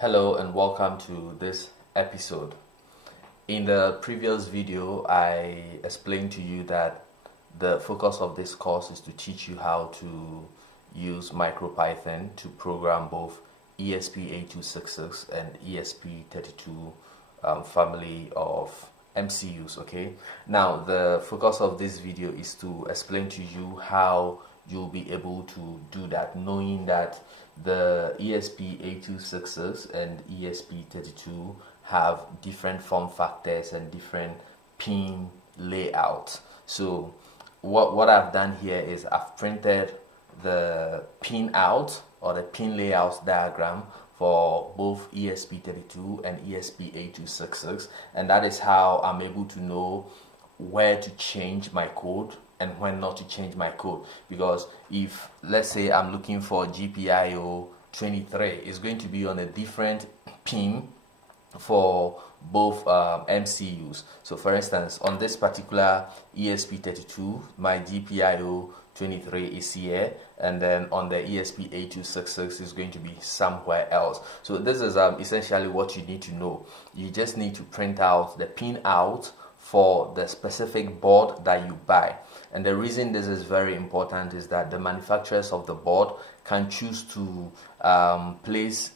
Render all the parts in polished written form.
Hello and welcome to this episode. In the previous video, I explained to you that the focus of this course is to teach you how to use MicroPython to program both ESP8266 and ESP32 family of MCUs. Okay, now the focus of this video is to explain to you how you'll be able to do that, knowing that the ESP8266 and ESP32 have different form factors and different pin layouts. So what I've done here is I've printed the pin out or the pin layouts diagram for both ESP32 and ESP8266, and that is how I'm able to know where to change my code and when not to change my code. Because if, let's say, I'm looking for GPIO 23, it's going to be on a different pin for both MCUs. So for instance, on this particular ESP32, my GPIO 23 is here, and then on the ESP8266 is going to be somewhere else. So this is essentially what you need to know. You just need to print out the pin out for the specific board that you buy. And the reason this is very important is that the manufacturers of the board can choose to place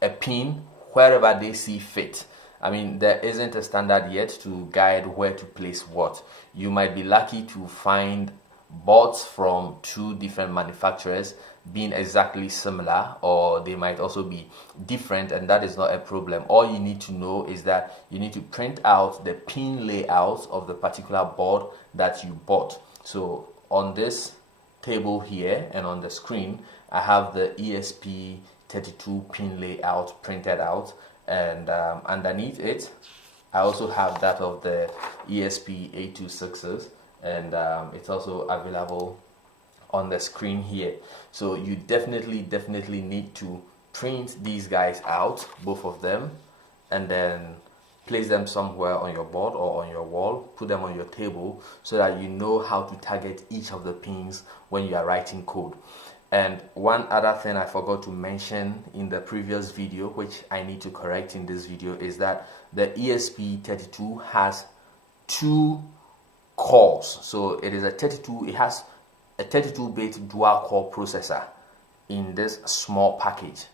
a pin wherever they see fit. I mean, there isn't a standard yet to guide where to place what. You might be lucky to find boards from two different manufacturers being exactly similar, or they might also be different, and that is not a problem. All you need to know is that you need to print out the pin layout of the particular board that you bought. So on this table here and on the screen, I have the ESP32 pin layout printed out, and underneath it I also have that of the ESP8266, and it's also available on the screen here. So you definitely need to print these guys out, both of them, and then place them somewhere on your board or on your wall, put them on your table so that you know how to target each of the pins when you are writing code. And one other thing I forgot to mention in the previous video, which I need to correct in this video, is that the ESP32 has two cores. So it is it has a 32-bit dual-core processor in this small package.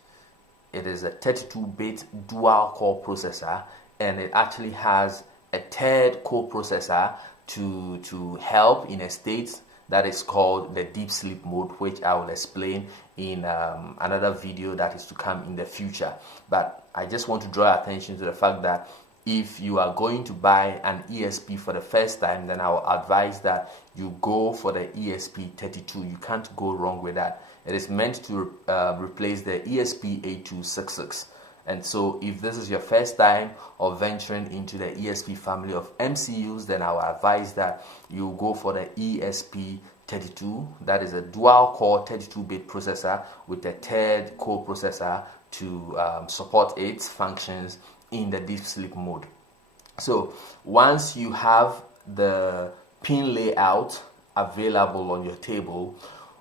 It is a 32-bit dual-core processor, and it actually has a third co-processor to help in a state that is called the deep sleep mode, which I will explain in another video that is to come in the future. But I just want to draw attention to the fact that if you are going to buy an ESP for the first time, then I will advise that you go for the ESP32. You can't go wrong with that. It is meant to replace the ESP8266. And so if this is your first time of venturing into the ESP family of MCUs, then I will advise that you go for the ESP32. That is a dual-core 32-bit processor with a third core processor to support its functions in the deep sleep mode. So once you have the pin layout available on your table,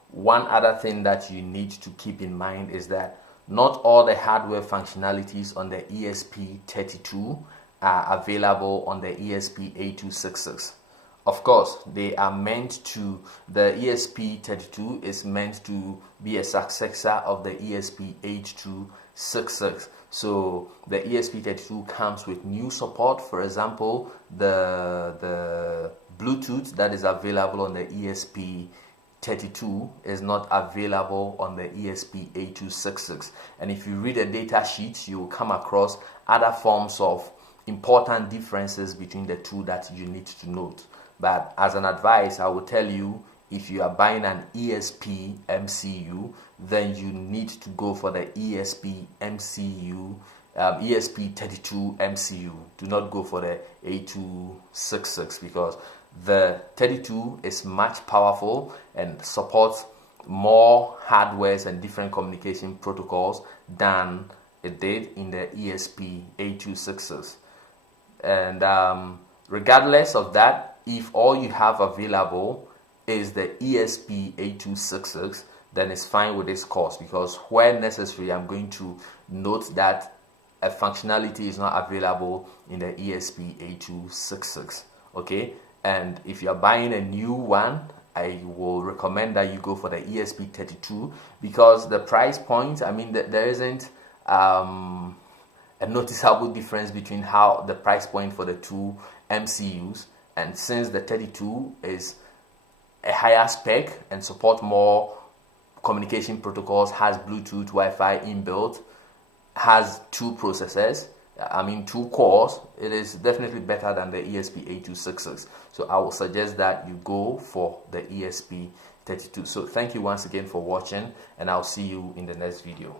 one other thing that you need to keep in mind is that not all the hardware functionalities on the ESP32 are available on the ESP8266. Of course, they are meant to, the ESP32 is meant to be a successor of the ESP8266. So the ESP32 comes with new support. For example, the Bluetooth that is available on the ESP32 is not available on the ESP8266. And if you read the data sheet, you will come across other forms of important differences between the two that you need to note. But as an advice, I will tell you, if you are buying an ESP MCU, then you need to go for the ESP MCU, ESP32 MCU. Do not go for the 8266, because the 32 is much powerful and supports more hardwares and different communication protocols than it did in the ESP8266. And regardless of that, if all you have available is the ESP8266, then it's fine with this course, because where necessary, I'm going to note that a functionality is not available in the ESP8266. Okay, and if you're buying a new one, I will recommend that you go for the ESP32, because the price point, I mean, there isn't a noticeable difference between how the price point for the two MCUs, and since the 32 is a higher spec and support more communication protocols, has Bluetooth, Wi-Fi inbuilt, has two processors, I mean 2 cores, it is definitely better than the ESP8266. So I will suggest that you go for the ESP32. So thank you once again for watching, and I'll see you in the next video.